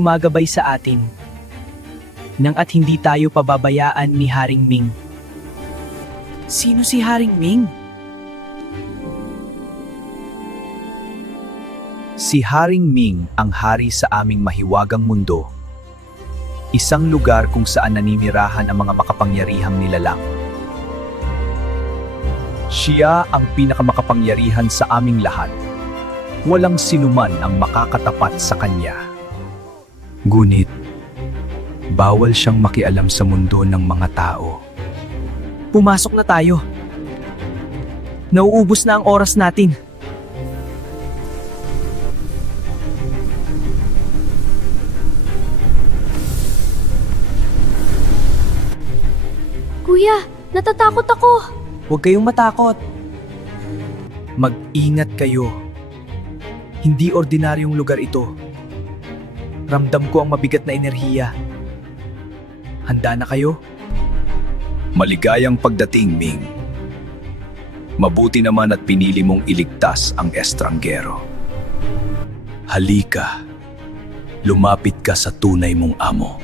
Gumagabay sa atin nang at hindi tayo pababayaan ni Haring Ming. Sino si Haring Ming? Si Haring Ming ang hari sa aming mahiwagang mundo. Isang lugar kung saan naninirahan ang mga makapangyarihang nilalang. Siya ang pinakamakapangyarihan sa aming lahat. Walang sinuman ang makakatapat sa kanya. Ngunit, bawal siyang makialam sa mundo ng mga tao. Pumasok na tayo. Nauubos na ang oras natin. Kuya, natatakot ako. Huwag kayong matakot. Mag-ingat kayo. Hindi ordinaryong lugar ito. Ramdam ko ang mabigat na enerhiya. Handa na kayo? Maligayang pagdating, Ming. Mabuti naman at pinili mong iligtas ang estranggero. Halika, lumapit ka sa tunay mong amo.